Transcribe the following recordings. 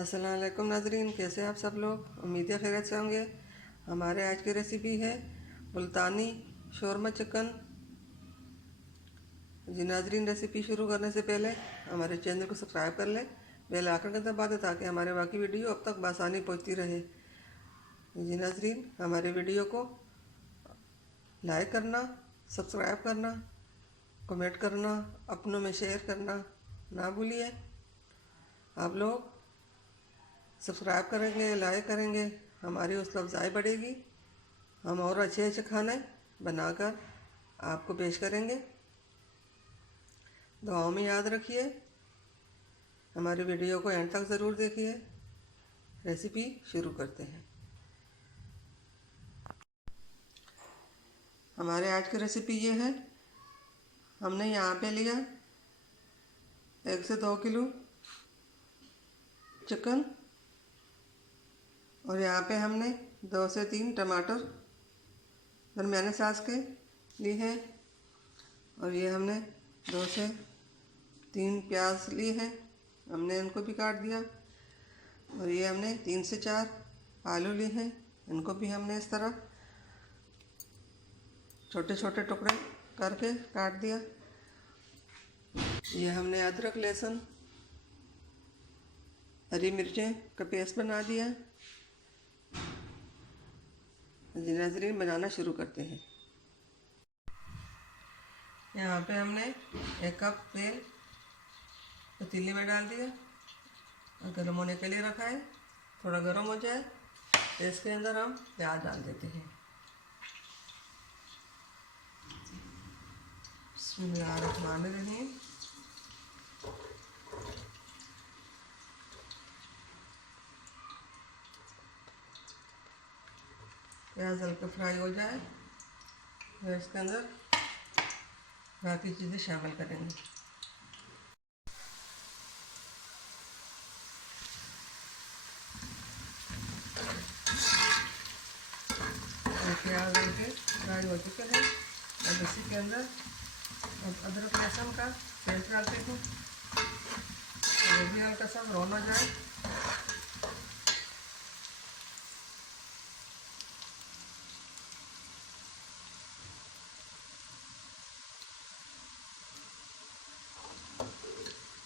अस्सलाम वालेकुम नाजरीन, कैसे हैं आप सब लोग। उम्मीद है खैरियत से होंगे। हमारे आज की रेसिपी है मुल्तानी शोरमा चिकन। जी नाजरीन, रेसिपी शुरू करने से पहले हमारे चैनल को सब्सक्राइब कर लें, बेल आइकन का दबा दें ताकि हमारे बाकी वीडियो अब तक बआसानी पहुंचती रहे। जी नाजरीन, हमारे वीडियो को लाइक करना, सब्सक्राइब करना, कमेंट करना, अपनों में शेयर करना ना भूलिए। आप लोग सब्सक्राइब करेंगे, लाइक करेंगे, हमारी हौसला अफजाई बढ़ेगी। हम और अच्छे अच्छे खाने बनाकर आपको पेश करेंगे। दुआओं में याद रखिए, हमारी वीडियो को एंड तक ज़रूर देखिए। रेसिपी शुरू करते हैं। हमारे आज की रेसिपी ये है। हमने यहाँ पे लिया 1 से 2 किलो चिकन और यहाँ पे हमने 2 से 3 टमाटर दरमियाने साइज़ के लिए हैं और ये हमने 2 से 3 प्याज लिए हैं, हमने इनको भी काट दिया। और ये हमने 3 से 4 आलू लिए हैं, इनको भी हमने इस तरह छोटे छोटे टुकड़े करके काट दिया। ये हमने अदरक, लहसुन, हरी मिर्चें का पेस्ट बना दिया। जी नाज़रीन, बनाना शुरू करते हैं। यहाँ पे हमने 1 कप तेल पतीले में डाल दिया और गर्म होने के लिए रखा है। थोड़ा गर्म हो जाए तो इसके अंदर हम प्याज डाल देते हैं। बिस्मिल्लाहिर्रहमानिर्रहीम। प्याज हल्का फ्राई हो जाए तो इसके अंदर बाकी चीज़ें शामिल करेंगे। प्याज हल्के फ्राई हो चुके हैं। अब इसी के अंदर अदरक लहसुन का पेस्ट डालते हैं। वो भी हल्का सा ब्राउन हो जाए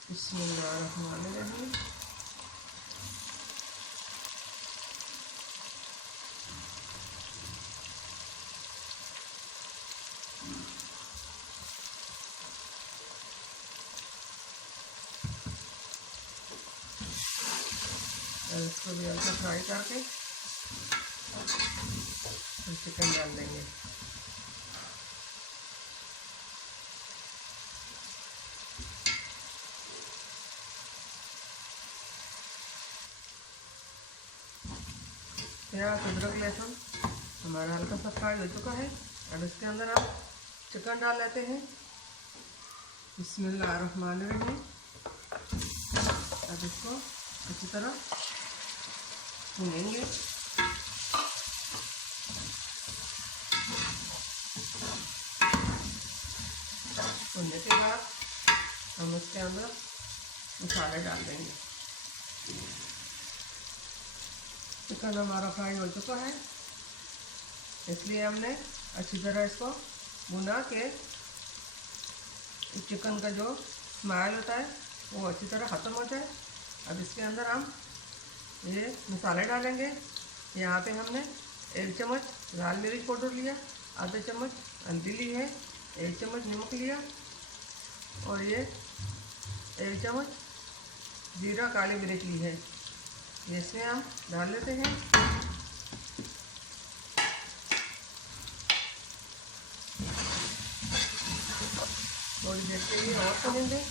बिस्मिल्लाहिर्रहमानिर्रहीम। इसको भी हल्का फ्राई करके फिर चिकन डाल देंगे। प्याज, अदरक, लहसुन हमारा हल्का सा फ्राई हो चुका है। अब इसके अंदर हम चिकन डाल लेते हैं। बिस्मिल्लाहिर्रहमानिर्रहीम। अब इसको अच्छी तरह भूनेंगे। भुनने के बाद हम इसके अंदर मसाले डाल देंगे। चिकन हमारा फ्राई हो चुका है, इसलिए हमने अच्छी तरह इसको भुना के चिकन का जो स्मेल होता है वो अच्छी तरह ख़त्म हो जाए। अब इसके अंदर हम ये मसाले डालेंगे। यहाँ पे हमने 1 चम्मच लाल मिर्च पाउडर लिया, आधा चम्मच हल्दी ली है, 1 चम्मच नमक लिया और ये 1 चम्मच जीरा काली मिर्च ली है। ये इसमें हम डाल लेते हैं। थोड़ी देर के लिए और करेंगे।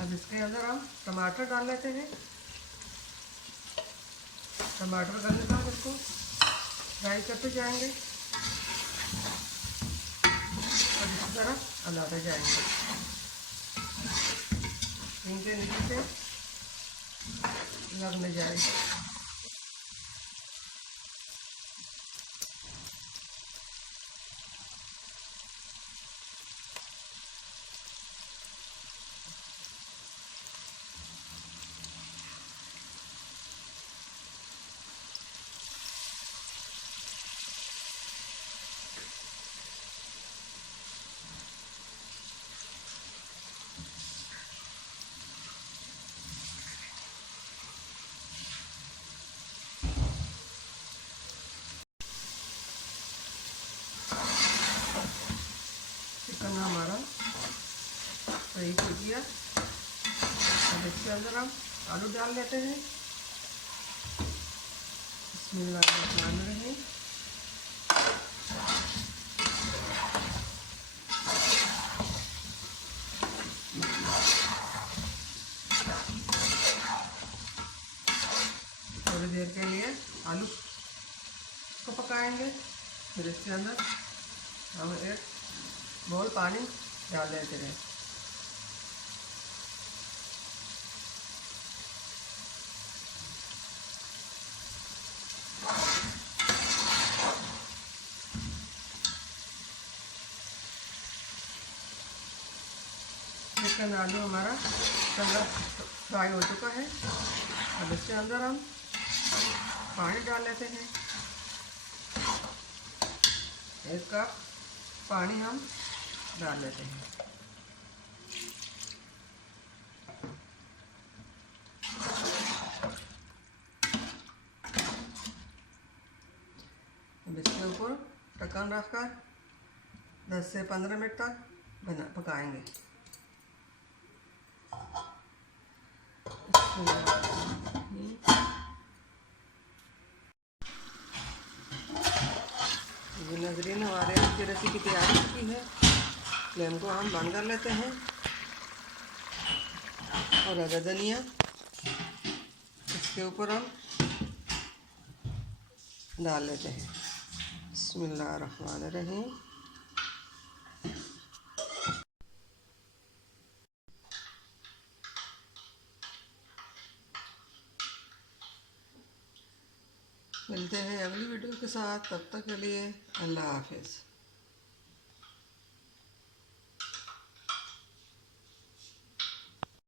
अब इसके अंदर हम टमाटर डाल लेते हैं। टमाटर डालने के बाद इसको फ्राई करते जाएंगे और इसी तरह हलाते जाएंगे। इनके नीचे से लग न जाए। इसके अंदर हम आलू डाल लेते हैं। बिस्मिल्लाहिर्रहमानिर्रहीम। थोड़ी देर के लिए आलू को पकाएंगे। फिर इसके अंदर हम एक बोल पानी डाल देते हैं। चिकन आलू हमारा फ्राई हो चुका है। अब इसके अंदर हम पानी डाल लेते हैं। 1 कप पानी हम डाल लेते हैं। अब इसके ऊपर ढक्कन रखकर 10 से 15 मिनट तक पकाएंगे। नाज़रीन, हमारे आज की रेसिपी तैयार हो चुकी है। फ्लेम को हम बंद कर लेते हैं और हरा धनिया इसके ऊपर हम डाल लेते हैं। बिस्मिल्लाहिर्रहमानिर्रहीम। मिलते हैं अगली वीडियो के साथ। तब तक के लिए अल्लाह हाफिज़।